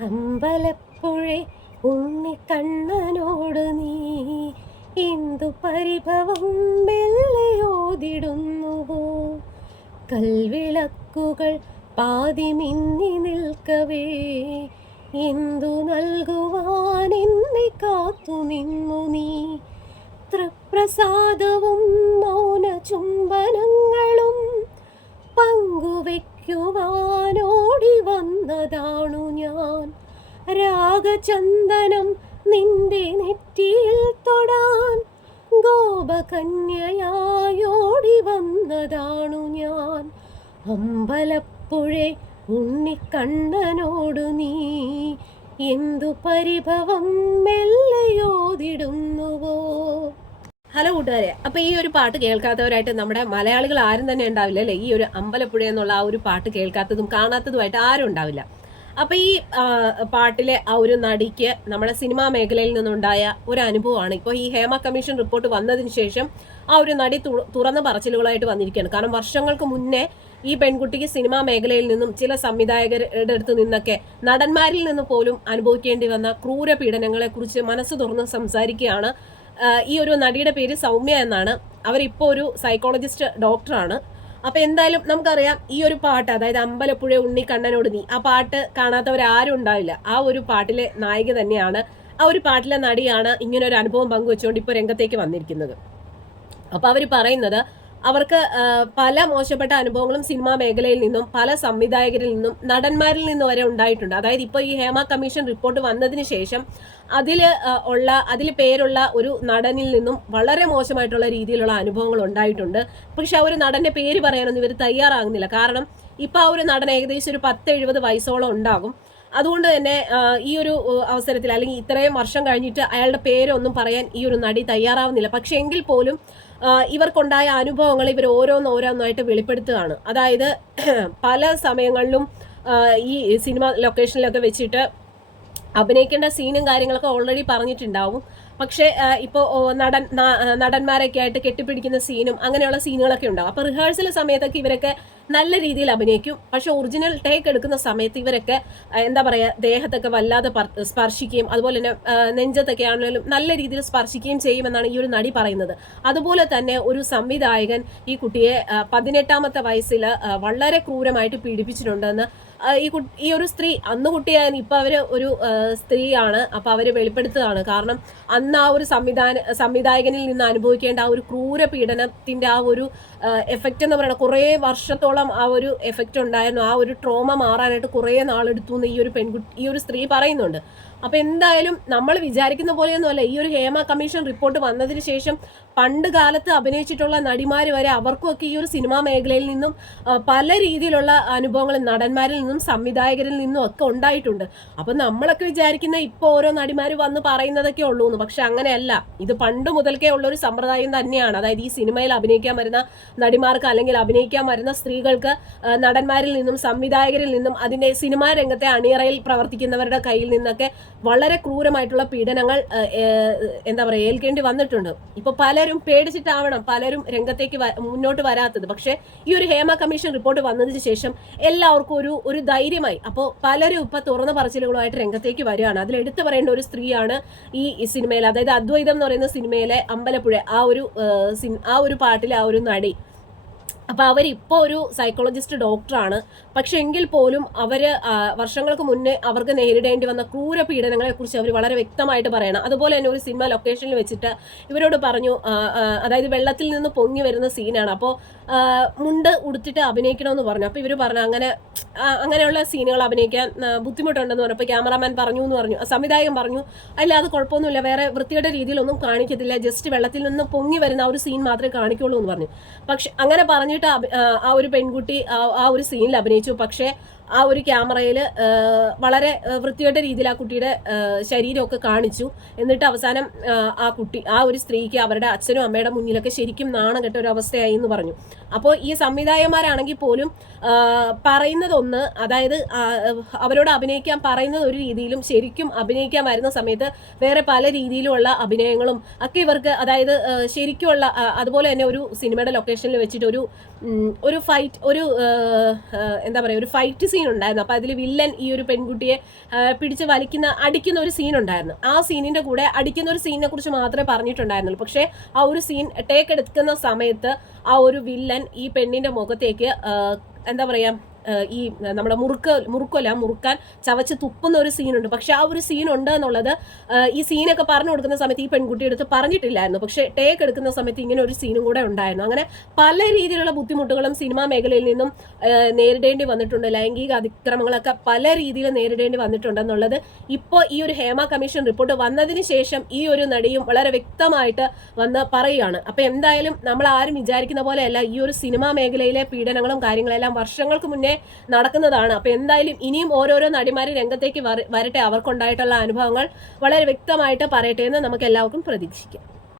അമ്പലപ്പുഴെ ഉണ്ണിക്കണ്ണനോട് നീ ഇന്ദു പരിഭവം വെള്ളയോതിടുന്നുവോ കൽവിളക്കുകൾ പാതി മിന്നി നിൽക്കവേ എന്തു നൽകുവാൻ എന്നെ കാത്തു നിന്നു നീ. തൃപ്രസാദവും മൗന ചുംബനങ്ങളും പങ്കുവെക്കുവാനോടി വന്നതാണു ഞാൻ. രാഗചന്ദനം നിന്റെ നെറ്റിയിൽ തൊടാൻ ഗോപകന്യയായോടി വന്നതാണു ഞാൻ. അമ്പലപ്പുഴെ ഉണ്ണിക്കണ്ണനോടു നീ എന്തു പരിഭവം മെല്ലയോതിടുന്നുവോ? ഹലോ കൂട്ടുകാരെ അപ്പോൾ ഈ ഒരു പാട്ട് കേൾക്കാത്തവരായിട്ട് നമ്മുടെ മലയാളികൾ ആരും തന്നെ ഉണ്ടാവില്ല അല്ലെ ഈ ഒരു അമ്പലപ്പുഴ എന്നുള്ള ആ ഒരു പാട്ട് കേൾക്കാത്തതും കാണാത്തതുമായിട്ട് ആരും ഉണ്ടാവില്ല. അപ്പോൾ ഈ പാട്ടിലെ ആ ഒരു നടിക്ക് നമ്മുടെ സിനിമാ മേഖലയിൽ നിന്നുണ്ടായ ഒരു അനുഭവമാണ്. ഇപ്പോൾ ഈ ഹേമ കമ്മീഷൻ റിപ്പോർട്ട് വന്നതിന് ശേഷം ആ ഒരു നടി തുറന്ന പറച്ചിലുകളായിട്ട് വന്നിരിക്കുകയാണ്. കാരണം വർഷങ്ങൾക്ക് മുന്നേ ഈ പെൺകുട്ടിക്ക് സിനിമാ മേഖലയിൽ നിന്നും ചില സംവിധായകരുടെ അടുത്ത് നിന്നൊക്കെ നടന്മാരിൽ നിന്ന് പോലും അനുഭവിക്കേണ്ടി വന്ന ക്രൂര പീഡനങ്ങളെ കുറിച്ച് മനസ്സ് തുറന്ന് സംസാരിക്കുകയാണ് ഈ ഒരു നടിയുടെ പേര് സൗമ്യ എന്നാണ്. അവരിപ്പോൾ ഒരു സൈക്കോളജിസ്റ്റ് ഡോക്ടറാണ് അപ്പോൾ എന്തായാലും നമുക്കറിയാം ഈ ഒരു പാട്ട് അതായത് അമ്പലപ്പുഴ ഉണ്ണി കണ്ണനോട് നീ ആ പാട്ട് കാണാത്തവർ ആരും ഉണ്ടാവില്ല. ആ ഒരു പാട്ടിലെ നായിക തന്നെയാണ്. ആ ഒരു പാട്ടിലെ നടിയാണ് ഇങ്ങനെ ഒരു അനുഭവം പങ്കുവെച്ചുകൊണ്ട് ഇപ്പോൾ രംഗത്തേക്ക് വന്നിരിക്കുന്നത്. അപ്പോൾ അവർ പറയുന്നത് അവർക്ക് പല മോശപ്പെട്ട അനുഭവങ്ങളും സിനിമാ മേഖലയിൽ നിന്നും പല സംവിധായകരിൽ നിന്നും നടന്മാരിൽ നിന്നും വരെ ഉണ്ടായിട്ടുണ്ട്. അതായത് ഇപ്പോൾ ഈ ഹേമ കമ്മീഷൻ റിപ്പോർട്ട് വന്നതിന് ശേഷം അതിൽ ഉള്ള അതിൽ പേരുള്ള ഒരു നടനിൽ നിന്നും വളരെ മോശമായിട്ടുള്ള രീതിയിലുള്ള അനുഭവങ്ങൾ ഉണ്ടായിട്ടുണ്ട്. പക്ഷെ ആ ഒരു നടന്റെ പേര് പറയാനൊന്നും ഇവർ തയ്യാറാകുന്നില്ല. കാരണം ഇപ്പോൾ ആ ഒരു നടൻ ഏകദേശം ഒരു പത്ത് എഴുപത് വയസ്സോളം ഉണ്ടാകും. അതുകൊണ്ട് തന്നെ ഈ ഒരു അവസരത്തിൽ അല്ലെങ്കിൽ ഇത്രയും വർഷം കഴിഞ്ഞിട്ട് അയാളുടെ പേരൊന്നും പറയാൻ ഈ ഒരു നടി തയ്യാറാവുന്നില്ല. പക്ഷെ എങ്കിൽ പോലും ഇവർക്കുണ്ടായ അനുഭവങ്ങൾ ഇവർ ഓരോന്ന് ഓരോന്നായിട്ട് വെളിപ്പെടുത്തുകയാണ്. അതായത് പല സമയങ്ങളിലും ഈ സിനിമ ലൊക്കേഷനിലൊക്കെ വെച്ചിട്ട് അഭിനയിക്കേണ്ട സീനും കാര്യങ്ങളൊക്കെ ഓൾറെഡി പറഞ്ഞിട്ടുണ്ടാവും. പക്ഷേ ഇപ്പോൾ നടൻ നടന്മാരൊക്കെ ആയിട്ട് കെട്ടിപ്പിടിക്കുന്ന സീനും അങ്ങനെയുള്ള സീനുകളൊക്കെ ഉണ്ടാവും. അപ്പോൾ റിഹേഴ്സൽ സമയത്തൊക്കെ ഇവരൊക്കെ നല്ല രീതിയിൽ അഭിനയിക്കും. പക്ഷെ ഒറിജിനൽ ടേക്ക് എടുക്കുന്ന സമയത്ത് ഇവരൊക്കെ എന്താ പറയുക ദേഹത്തൊക്കെ വല്ലാതെ പർ- സ്പർശിക്കുകയും അതുപോലെ തന്നെ നെഞ്ചത്തൊക്കെ ആണെങ്കിലും നല്ല രീതിയിൽ സ്പർശിക്കുകയും ചെയ്യുമെന്നാണ് ഈ ഒരു നടി പറയുന്നത്. അതുപോലെ തന്നെ ഒരു സംവിധായകൻ ഈ കുട്ടിയെ പതിനെട്ടാമത്തെ വയസ്സിൽ വളരെ ക്രൂരമായിട്ട് പീഡിപ്പിച്ചിട്ടുണ്ടെന്ന് ഈ ഈ ഒരു സ്ത്രീ അന്ന് കുട്ടിയായിരുന്നു ഇപ്പം അവർ ഒരു സ്ത്രീയാണ് അപ്പം അവർ വെളിപ്പെടുത്തുകയാണ്. കാരണം അന്ന് ആ ഒരു സംവിധാന സംവിധായകനിൽ നിന്ന് അനുഭവിക്കേണ്ട ആ ഒരു ക്രൂര പീഡനത്തിന്റെ ആ ഒരു എഫക്റ്റ് എന്ന് പറയുന്നത് കുറേ വർഷത്തോളം ആ ഒരു എഫക്റ്റ് ഉണ്ടായിരുന്നു. ആ ഒരു ട്രോമ മാറാനായിട്ട് കുറേ നാളെടുത്തു എന്ന് ഈ ഒരു പെൺകുട്ടി ഈ ഒരു സ്ത്രീ പറയുന്നുണ്ട്. അപ്പൊ എന്തായാലും നമ്മൾ വിചാരിക്കുന്ന പോലെയൊന്നുമല്ല. ഈ ഒരു ഹേമ കമ്മീഷൻ റിപ്പോർട്ട് വന്നതിന് ശേഷം പണ്ട് കാലത്ത് അഭിനയിച്ചിട്ടുള്ള നടിമാര് വരെ അവർക്കുമൊക്കെ ഈ ഒരു സിനിമാ മേഖലയിൽ നിന്നും പല രീതിയിലുള്ള അനുഭവങ്ങൾ നടന്മാരിൽ നിന്നും സംവിധായകരിൽ നിന്നും ഒക്കെ ഉണ്ടായിട്ടുണ്ട്. അപ്പൊ നമ്മളൊക്കെ വിചാരിക്കുന്ന ഇപ്പൊ ഓരോ നടിമാർ വന്ന് പറയുന്നതൊക്കെ ഉള്ളൂ എന്ന് പക്ഷെ അങ്ങനെയല്ല. ഇത് പണ്ട് മുതൽക്കേ ഉള്ള ഒരു സമ്പ്രദായം തന്നെയാണ്. അതായത് ഈ സിനിമയിൽ അഭിനയിക്കാൻ വരുന്ന നടിമാർക്ക് അല്ലെങ്കിൽ അഭിനയിക്കാൻ വരുന്ന സ്ത്രീകൾക്ക് നടന്മാരിൽ നിന്നും സംവിധായകരിൽ നിന്നും അതിന്റെ സിനിമാ രംഗത്തെ അണിയറയിൽ പ്രവർത്തിക്കുന്നവരുടെ കയ്യിൽ നിന്നൊക്കെ വളരെ ക്രൂരമായിട്ടുള്ള പീഡനങ്ങൾ എന്താ പറയുക ഏൽക്കേണ്ടി വന്നിട്ടുണ്ട്. ഇപ്പൊ പലരും പേടിച്ചിട്ടാവണം പലരും രംഗത്തേക്ക് മുന്നോട്ട് വരാത്തത്. പക്ഷേ ഈ ഒരു ഹേമ കമ്മീഷൻ റിപ്പോർട്ട് വന്നതിന് ശേഷം എല്ലാവർക്കും ഒരു ഒരു ധൈര്യമായി. അപ്പോൾ പലരും ഇപ്പൊ തുറന്ന പറച്ചിലുകളുമായിട്ട് രംഗത്തേക്ക് വരികയാണ്. അതിൽ എടുത്തു പറയേണ്ട ഒരു സ്ത്രീയാണ് ഈ സിനിമയിൽ അതായത് അദ്വൈതം എന്ന് പറയുന്ന സിനിമയിലെ അമ്പലപ്പുഴ ആ ഒരു ആ ഒരു പാട്ടിലെ ആ ഒരു നടി. അപ്പൊ അവരിപ്പോ ഒരു സൈക്കോളജിസ്റ്റ് ഡോക്ടറാണ് പക്ഷെ എങ്കിൽ പോലും അവർ വർഷങ്ങൾക്ക് മുന്നേ അവർക്ക് നേരിടേണ്ടി വന്ന ക്രൂര പീഡനങ്ങളെ കുറിച്ച് അവർ വളരെ വ്യക്തമായിട്ട് പറയണം. അതുപോലെ തന്നെ ഒരു സിനിമ ലൊക്കേഷനിൽ വെച്ചിട്ട് ഇവരോട് പറഞ്ഞു അതായത് വെള്ളത്തിൽ നിന്ന് പൊങ്ങി വരുന്ന സീനാണ് അപ്പോൾ മുണ്ട് ഉടുത്തിട്ട് അഭിനയിക്കണമെന്ന് പറഞ്ഞു. അപ്പോൾ ഇവർ പറഞ്ഞു അങ്ങനെ അങ്ങനെയുള്ള സീനുകൾ അഭിനയിക്കാൻ ബുദ്ധിമുട്ടുണ്ടെന്ന് പറഞ്ഞു. പറഞ്ഞപ്പോൾ ക്യാമറാമാൻ പറഞ്ഞു എന്ന് പറഞ്ഞു. സംവിധായകൻ പറഞ്ഞു അല്ല അത് കുഴപ്പമൊന്നുമില്ല. വേറെ വൃത്തിയുടെ രീതിയിലൊന്നും കാണിക്കത്തില്ല. ജസ്റ്റ് വെള്ളത്തിൽ നിന്ന് പൊങ്ങി വരുന്ന ആ ഒരു സീൻ മാത്രമേ കാണിക്കുള്ളൂ എന്ന് പറഞ്ഞു. പക്ഷെ അങ്ങനെ പറഞ്ഞിട്ട് അഭി- ആ, ഒരു പെൺകുട്ടി ആ ഒരു സീനിൽ അഭിനയിച്ചു. പക്ഷേ ആ ഒരു ക്യാമറയിൽ വളരെ വൃത്തികെട്ട രീതിയിൽ ആ കുട്ടിയുടെ ശരീരമൊക്കെ കാണിച്ചു. എന്നിട്ട് അവസാനം ആ, കുട്ടി ആ ഒരു സ്ത്രീക്ക് അവരുടെ അച്ഛനും അമ്മയുടെ മുന്നിലൊക്കെ ശരിക്കും നാണം കെട്ട ഒരു അവസ്ഥയായി എന്ന് പറഞ്ഞു. അപ്പോൾ ഈ സംവിധായകന്മാരാണെങ്കിൽ പോലും പറയുന്നതൊന്ന് അതായത് അവരോട് അഭിനയിക്കാൻ പറയുന്നത് ഒരു രീതിയിലും ശരിക്കും അഭിനയിക്കാൻ വരുന്ന സമയത്ത് വേറെ പല രീതിയിലുള്ള അഭിനയങ്ങളും ഒക്കെ ഇവർക്ക് അതായത് ശരിക്കുമുള്ള അതുപോലെ തന്നെ ഒരു സിനിമയുടെ ലൊക്കേഷനിൽ വെച്ചിട്ട് ഒരു ഒരു ഫൈറ്റ് ഒരു എന്താ പറയുക ഒരു ഫൈറ്റ് സീൻ ഉണ്ടായിരുന്നു അപ്പോൾ അതിൽ വില്ലൻ ഈ ഒരു പെൺകുട്ടിയെ പിടിച്ച് വലിക്കുന്ന അടിക്കുന്ന ഒരു സീൻ ഉണ്ടായിരുന്നു ആ സീനിന്റെ കൂടെ അടിക്കുന്ന ഒരു സീനിനെ കുറിച്ച് മാത്രമേ പറഞ്ഞിട്ടുണ്ടായിരുന്നുള്ളൂ. പക്ഷേ ആ ഒരു സീൻ ടേക്ക് എടുക്കുന്ന സമയത്ത് ആ ഒരു വില്ലൻ ഈ പെണ്ണിന്റെ മുഖത്തേക്ക് എന്താ പറയാ ആ, ഈ നമ്മുടെ മുറുക്ക് മുറുക്കല്ല മുറുക്കാൻ ചവച്ച് തുപ്പുന്ന ഒരു സീനുണ്ട്. പക്ഷെ ആ ഒരു സീൻ ഉണ്ട് എന്നുള്ളത് ഈ സീനൊക്കെ പറഞ്ഞു കൊടുക്കുന്ന സമയത്ത് ഈ പെൺകുട്ടി എടുത്ത് പറഞ്ഞിട്ടില്ലായിരുന്നു. പക്ഷെ ടേക്ക് എടുക്കുന്ന സമയത്ത് ഇങ്ങനെ ഒരു സീനും കൂടെ ഉണ്ടായിരുന്നു. അങ്ങനെ പല രീതിയിലുള്ള ബുദ്ധിമുട്ടുകളും സിനിമാ മേഖലയിൽ നിന്നും നേരിടേണ്ടി വന്നിട്ടുണ്ട്. ലൈംഗിക അതിക്രമങ്ങളൊക്കെ പല രീതിയിൽ നേരിടേണ്ടി വന്നിട്ടുണ്ടെന്നുള്ളത് ഇപ്പോൾ ഈ ഒരു ഹേമ കമ്മീഷൻ റിപ്പോർട്ട് വന്നതിന് ശേഷം ഈ ഒരു നടിയും വളരെ വ്യക്തമായിട്ട് വന്ന് പറയുകയാണ്. അപ്പൊ എന്തായാലും നമ്മൾ ആരും വിചാരിക്കുന്ന പോലെയല്ല ഈ ഒരു സിനിമാ മേഖലയിലെ പീഡനങ്ങളും കാര്യങ്ങളെല്ലാം വർഷങ്ങൾക്ക് മുന്നേ നടക്കുന്നതാണ്. അപ്പൊ എന്തായാലും ഇനിയും ഓരോരോ നടിമാര് രംഗത്തേക്ക് വരട്ടെ അവർക്കുണ്ടായിട്ടുള്ള അനുഭവങ്ങൾ വളരെ വ്യക്തമായിട്ട് പറയട്ടെ എന്ന് നമുക്ക് എല്ലാവർക്കും പ്രതീക്ഷിക്കാം.